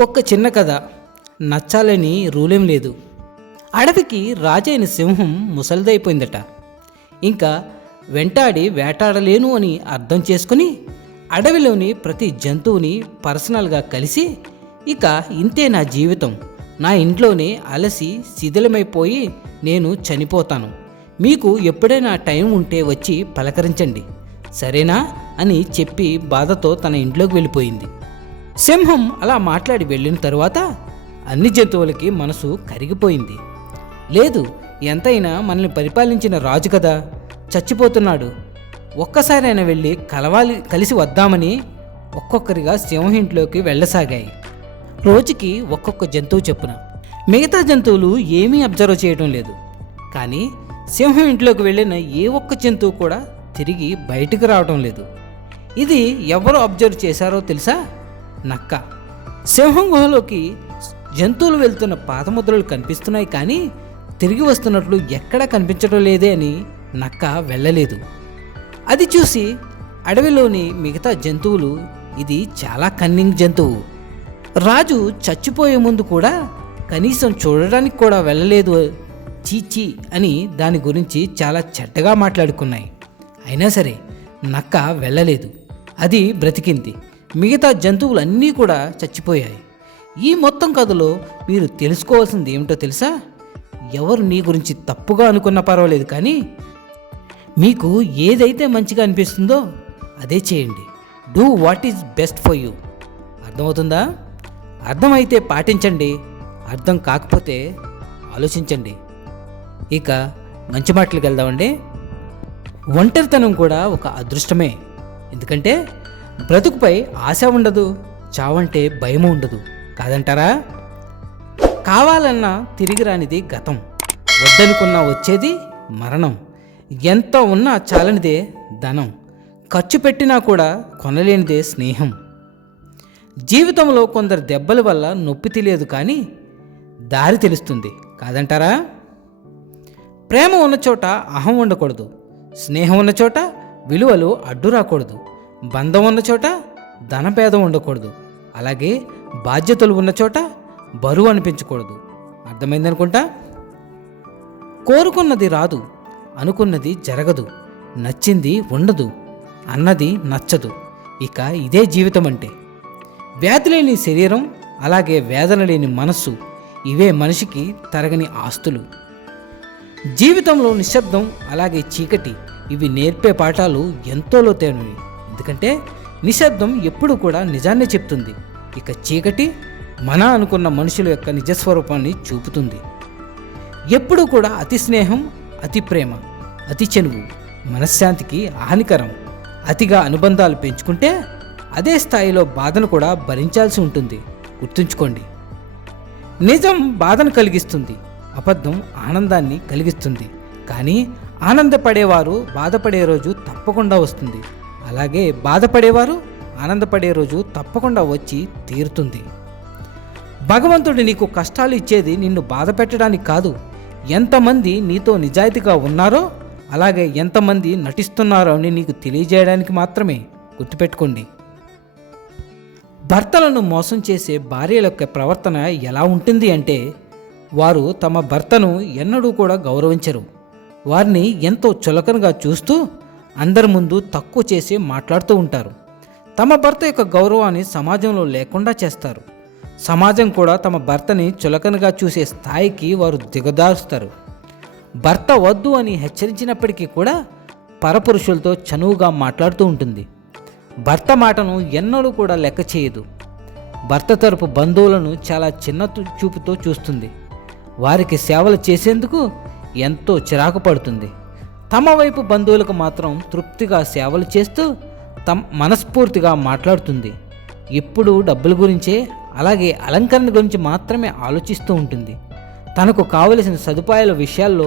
ఒక్క చిన్న కథ, నచ్చాలని రూలేం లేదు. అడవికి రాజైన సింహం ముసలిదైపోయిందట. ఇంకా వెంటాడి వేటాడలేను అని అర్థం చేసుకుని అడవిలోని ప్రతి జంతువుని పర్సనల్గా కలిసి, ఇక ఇంతే నా జీవితం, నా ఇంట్లోనే అలసి శిథిలమైపోయి నేను చనిపోతాను, మీకు ఎప్పుడైనా టైం ఉంటే వచ్చి పలకరించండి సరేనా అని చెప్పి బాధతో తన ఇంట్లోకి వెళ్ళిపోయింది. సింహం అలా మాట్లాడి వెళ్ళిన తరువాత అన్ని జంతువులకి మనసు కరిగిపోయింది. లేదు, ఎంతైనా మనల్ని పరిపాలించిన రాజు కదా, చచ్చిపోతున్నాడు, ఒక్కసారైనా వెళ్ళి కలిసి వద్దామని ఒక్కొక్కరిగా సింహం ఇంట్లోకి వెళ్ళసాగాయి. రోజుకి ఒక్కొక్క జంతువు చెప్పున. మిగతా జంతువులు ఏమీ అబ్జర్వ్ చేయడం లేదు. కానీ సింహం ఇంట్లోకి వెళ్ళిన ఏ ఒక్క జంతువు కూడా తిరిగి బయటికి రావడం లేదు. ఇది ఎవరు అబ్జర్వ్ చేశారో తెలుసా? నక్క. సింహం గుహలోకి జంతువులు వెళ్తున్న పాదముద్రలు కనిపిస్తున్నాయి, కానీ తిరిగి వస్తున్నట్లు ఎక్కడా కనిపించడం లేదే అని నక్క వెళ్ళలేదు. అది చూసి అడవిలోని మిగతా జంతువులు, ఇది చాలా కన్నింగ్ జంతువు, రాజు చచ్చిపోయే ముందు కూడా కనీసం చూడడానికి కూడా వెళ్ళలేదు, చీచీ అని దాని గురించి చాలా చెడ్డగా మాట్లాడుకున్నాయి. అయినా సరే నక్క వెళ్ళలేదు, అది బ్రతికింది. మిగతా జంతువులన్నీ కూడా చచ్చిపోయాయి. ఈ మొత్తం కథలో మీరు తెలుసుకోవాల్సింది ఏమిటో తెలుసా? ఎవరు నీ గురించి తప్పుగా అనుకున్నా పర్వాలేదు, కానీ మీకు ఏదైతే మంచిగా అనిపిస్తుందో అదే చేయండి. Do what is best for you. అర్థమవుతుందా? అర్థమైతే పాటించండి, అర్థం కాకపోతే ఆలోచించండి. ఇక మంచి మాటలకు వెళ్దామండి. ఒంటరితనం కూడా ఒక అదృష్టమే. ఎందుకంటే బ్రతుకుపై ఆశ ఉండదు, చావంటే భయము ఉండదు, కాదంటారా? కావాలన్నా తిరిగి రానిది గతం, వద్దనుకున్నా వచ్చేది మరణం, ఎంత ఉన్నా చాలనిదే ధనం, ఖర్చు పెట్టినా కూడా కొనలేనిదే స్నేహం. జీవితంలో కొందరు దెబ్బల వల్ల నొప్పి తెలియదు, కానీ దారి తెలుస్తుంది, కాదంటారా? ప్రేమ ఉన్న చోట అహం ఉండకూడదు, స్నేహం ఉన్న చోట విలువలు అడ్డు రాకూడదు, బంధం ఉన్న చోట ధనభేదం ఉండకూడదు, అలాగే బాధ్యతలు ఉన్న చోట బరువు అనిపించకూడదు. అర్థమైందనుకుంటా. కోరుకున్నది రాదు, అనుకున్నది జరగదు, నచ్చింది ఉండదు, అన్నది నచ్చదు. ఇక ఇదే జీవితం అంటే. వ్యాధి లేని శరీరం, అలాగే వేదన లేని మనస్సు, ఇవే మనిషికి తరగని ఆస్తులు. జీవితంలో నిశ్శబ్దం, అలాగే చీకటి, ఇవి నేర్పే పాఠాలు ఎంతో లోతైనవి. ఎందుకంటే నిశ్శబ్దం ఎప్పుడు కూడా నిజాన్ని చెప్తుంది, ఇక చీకటి మన అనుకున్న మనుషుల యొక్క నిజస్వరూపాన్ని చూపుతుంది. ఎప్పుడు కూడా అతి స్నేహం, అతి ప్రేమ, అతి చనువు మనశ్శాంతికి హానికరం. అతిగా అనుబంధాలు పెంచుకుంటే అదే స్థాయిలో బాధను కూడా భరించాల్సి ఉంటుంది. గుర్తుంచుకోండి. నిజం బాధను కలిగిస్తుంది, అబద్ధం ఆనందాన్ని కలిగిస్తుంది. కానీ ఆనందపడేవారు బాధపడే రోజు తప్పకుండా వస్తుంది, అలాగే బాధపడేవారు ఆనందపడే రోజు తప్పకుండా వచ్చి తీరుతుంది. భగవంతుడు నీకు కష్టాలు ఇచ్చేది నిన్ను బాధ పెట్టడానికి కాదు, ఎంతమంది నీతో నిజాయితీగా ఉన్నారో, అలాగే ఎంతమంది నటిస్తున్నారో అని నీకు తెలియజేయడానికి మాత్రమే. గుర్తుపెట్టుకోండి. భర్తలను మోసం చేసే భార్యల యొక్క ప్రవర్తన ఎలా ఉంటుంది అంటే, వారు తమ భర్తను ఎన్నడూ కూడా గౌరవించరు. వారిని ఎంతో చులకనగా చూస్తూ అందరి ముందు తక్కువ చేసి మాట్లాడుతూ ఉంటారు. తమ భర్త యొక్క గౌరవాన్ని సమాజంలో లేకుండా చేస్తారు. సమాజం కూడా తమ భర్తని చులకనగా చూసే స్థాయికి వారు దిగదారుస్తారు. భర్త వద్దు అని హెచ్చరించినప్పటికీ కూడా పరపురుషులతో చనువుగా మాట్లాడుతూ ఉంటుంది. భర్త మాటను ఎన్నడూ కూడా లెక్క చేయదు. భర్త తరపు బంధువులను చాలా చిన్న చూపుతో చూస్తుంది. వారికి సేవలు చేసేందుకు ఎంతో చిరాకు పడుతుంది. తమ వైపు బంధువులకు మాత్రం తృప్తిగా సేవలు చేస్తూ మనస్ఫూర్తిగా మాట్లాడుతుంది. ఎప్పుడూ డబ్బుల గురించే, అలాగే అలంకరణ గురించి మాత్రమే ఆలోచిస్తూ ఉంటుంది. తనకు కావలసిన సదుపాయాల విషయాల్లో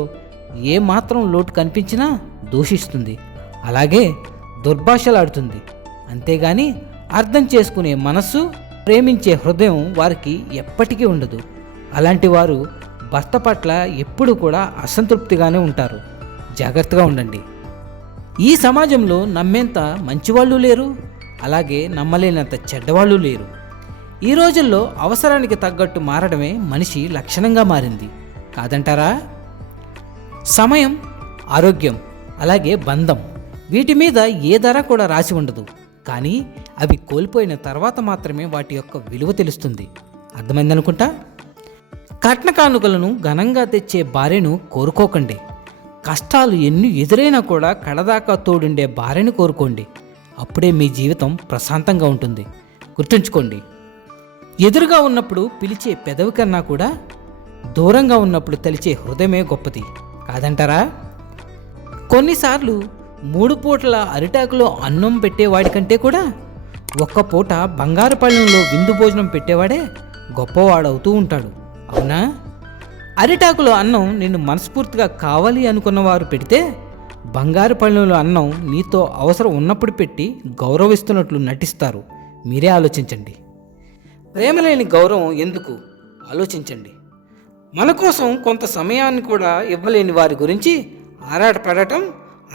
ఏమాత్రం లోటు కనిపించినా దూషిస్తుంది, అలాగే దుర్భాషలాడుతుంది. అంతేగాని అర్థం చేసుకునే మనస్సు, ప్రేమించే హృదయం వారికి ఎప్పటికీ ఉండదు. అలాంటి వారు భర్త పట్ల ఎప్పుడు కూడా అసంతృప్తిగానే ఉంటారు. జాగ్రత్తగా ఉండండి. ఈ సమాజంలో నమ్మేంత మంచివాళ్ళు లేరు, అలాగే నమ్మలేనంత చెడ్డవాళ్ళు లేరు. ఈ రోజుల్లో అవసరానికి తగ్గట్టు మారడమే మనిషి లక్షణంగా మారింది, కాదంటారా? సమయం, ఆరోగ్యం, అలాగే బంధం, వీటి మీద ఏ ధర కూడా రాసి ఉండదు. కానీ అవి కోల్పోయిన తర్వాత మాత్రమే వాటి యొక్క విలువ తెలుస్తుంది. అర్థమైందనుకుంటా. కట్న కానుకలను ఘనంగా తెచ్చే భార్యను కోరుకోకండి. కష్టాలు ఎన్ని ఎదురైనా కూడా కడదాకా తోడుండే భార్యను కోరుకోండి. అప్పుడే మీ జీవితం ప్రశాంతంగా ఉంటుంది. గుర్తుంచుకోండి, ఎదురుగా ఉన్నప్పుడు పిలిచే పెదవి కన్నా కూడా దూరంగా ఉన్నప్పుడు తలిచే హృదయమే గొప్పది, కాదంటారా? కొన్నిసార్లు 3 పూటల అరిటాకులో అన్నం పెట్టేవాడి కంటే కూడా ఒక్క పూట బంగారు పళ్ళెంలో విందు భోజనం పెట్టేవాడే గొప్పవాడవుతూ ఉంటాడు, అవునా? అరిటాకులో అన్నం నిన్ను మనస్ఫూర్తిగా కావాలి అనుకున్నవారు పెడితే, బంగారు పళ్ళెంలో అన్నం నీతో అవసరం ఉన్నప్పుడు పెట్టి గౌరవిస్తున్నట్లు నటిస్తారు. మీరే ఆలోచించండి. ప్రేమ లేని గౌరవం ఎందుకు? ఆలోచించండి. మన కోసం కొంత సమయాన్ని కూడా ఇవ్వలేని వారి గురించి ఆరాటపడటం,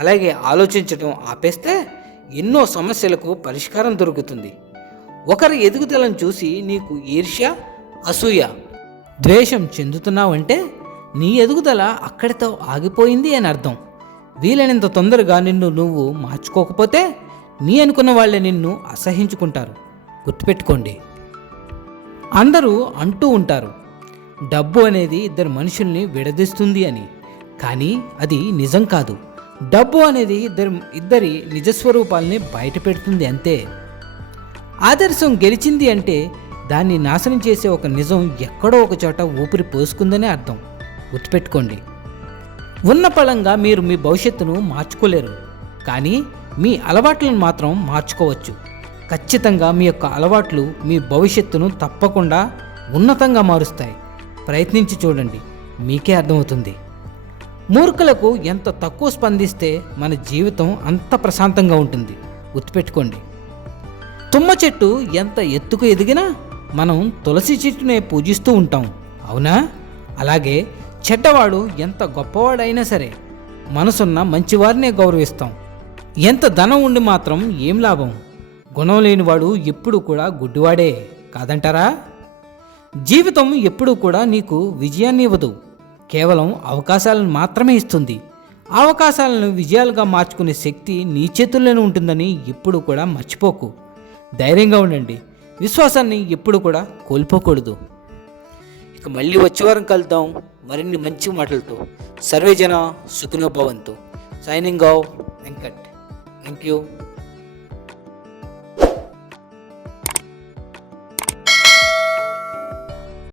అలాగే ఆలోచించడం ఆపేస్తే ఎన్నో సమస్యలకు పరిష్కారం దొరుకుతుంది. ఒకరి ఎదుగుదలను చూసి నీకు ఈర్ష్య, అసూయ, ద్వేషం చెందుతున్నావంటే నీ ఎదుగుదల అక్కడితో ఆగిపోయింది అని అర్థం. వీలైనంత తొందరగా నిన్ను నువ్వు మార్చుకోకపోతే నీ అనుకున్న వాళ్ళే నిన్ను అసహించుకుంటారు. గుర్తుపెట్టుకోండి. అందరూ అంటూ ఉంటారు, డబ్బు అనేది ఇద్దరు మనుషుల్ని విడదీస్తుంది అని. కానీ అది నిజం కాదు. డబ్బు అనేది ఇద్దరి నిజస్వరూపాలని బయట పెడుతుంది, అంతే. ఆదర్శం గెలిచింది అంటే దాన్ని నాశనం చేసే ఒక నిజం ఎక్కడో ఒక చోట ఊపిరి పోసుకుందనే అర్థం. గుర్తుపెట్టుకోండి. ఉన్న పళంగా మీరు మీ భవిష్యత్తును మార్చుకోలేరు, కానీ మీ అలవాట్లను మాత్రం మార్చుకోవచ్చు. ఖచ్చితంగా మీ యొక్క అలవాట్లు మీ భవిష్యత్తును తప్పకుండా ఉన్నతంగా మారుస్తాయి. ప్రయత్నించి చూడండి, మీకే అర్థమవుతుంది. మూర్ఖులకు ఎంత తక్కువ స్పందిస్తే మన జీవితం అంత ప్రశాంతంగా ఉంటుంది. గుర్తుపెట్టుకోండి. తుమ్మ చెట్టు ఎంత ఎత్తుకు ఎదిగినా మనం తులసి చెట్టునే పూజిస్తూ ఉంటాం, అవునా? అలాగే చెడ్డవాడు ఎంత గొప్పవాడైనా సరే మనసున్న మంచివారినే గౌరవిస్తాం. ఎంత ధనం ఉండి మాత్రం ఏం లాభం? గుణం లేనివాడు ఎప్పుడు కూడా గుడ్డివాడే, కాదంటారా? జీవితం ఎప్పుడూ కూడా నీకు విజయాన్ని ఇవ్వదు, కేవలం అవకాశాలను మాత్రమే ఇస్తుంది. అవకాశాలను విజయాలుగా మార్చుకునే శక్తి నీ చేతుల్లోనే ఉంటుందని ఎప్పుడు కూడా మర్చిపోకు. ధైర్యంగా ఉండండి. విశ్వాసాన్ని ఎప్పుడు కూడా కోల్పోకూడదు. ఇక మళ్ళీ వచ్చే వారం కలుద్దాం మరిన్ని మంచి మాటలతో. సర్వేజన సుఖినో భవంతు. Signing off Venkat. Thank you.